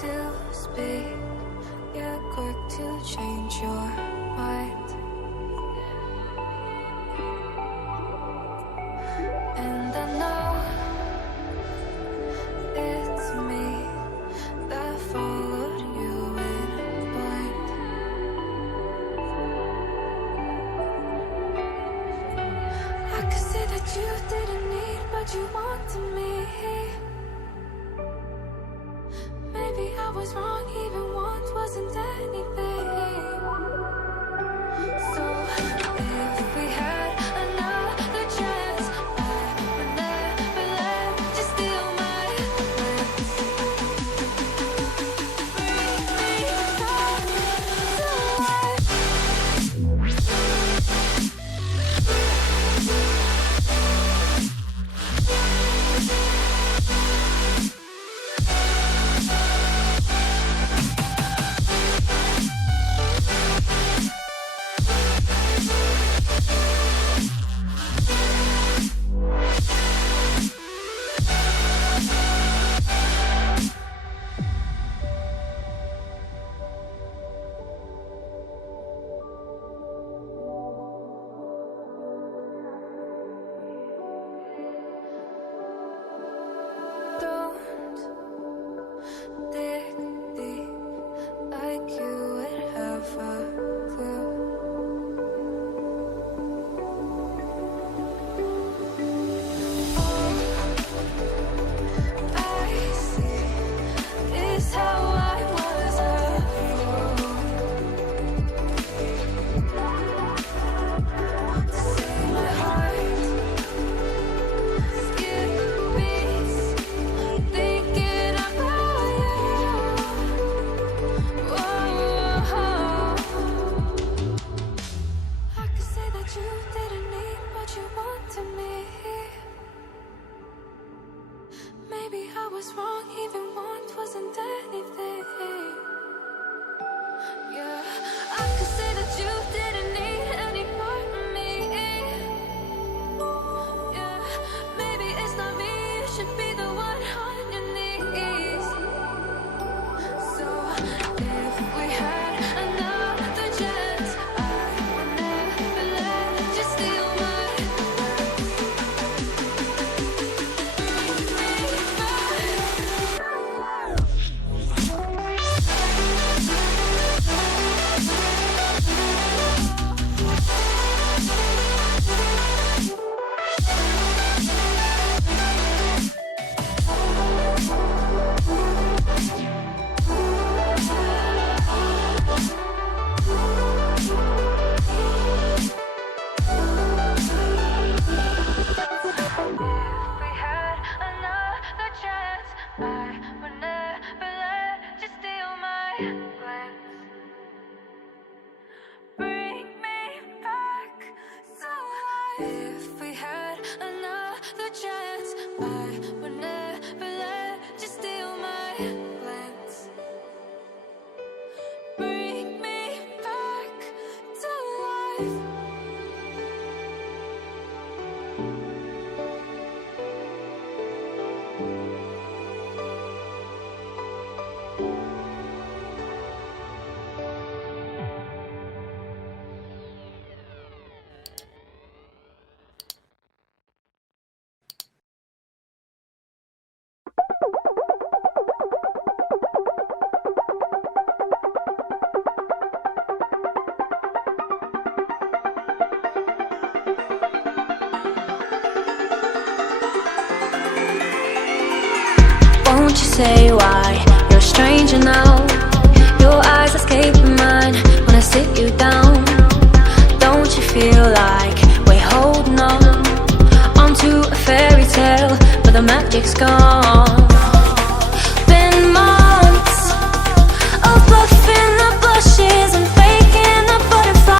to speak, you're quick to change your mind. And I know it's me that followed you in blind. I could say that you didn't need, but you wanted me. Maybe I was wrong, even once wasn't anything. So if we had another chance, I would never let you steal my plans. Bring me back to life. Don't dig deep like you would have a clue. All I see is how I was a fool to see my heart skip beats. Thinking about you. Whoa. I could say that you didn't need, but you wanted me. Maybe I was wrong, even once wasn't anything. Yeah, I could say that you didn't need any part of me. Yeah, maybe it's not me, you should be the one on your knees. So if we had another chance, I would never let you steal my plans. Bring me back. If we had another chance, I would never let you steal my glance. Bring me back to life. If we had another chance, I would never let you steal my glance. Bring me back to life. Won't you say why you're a stranger now? Your eyes escaping mine when I sit you down. Don't you feel like we're holding on onto a fairy tale, but the magic's gone?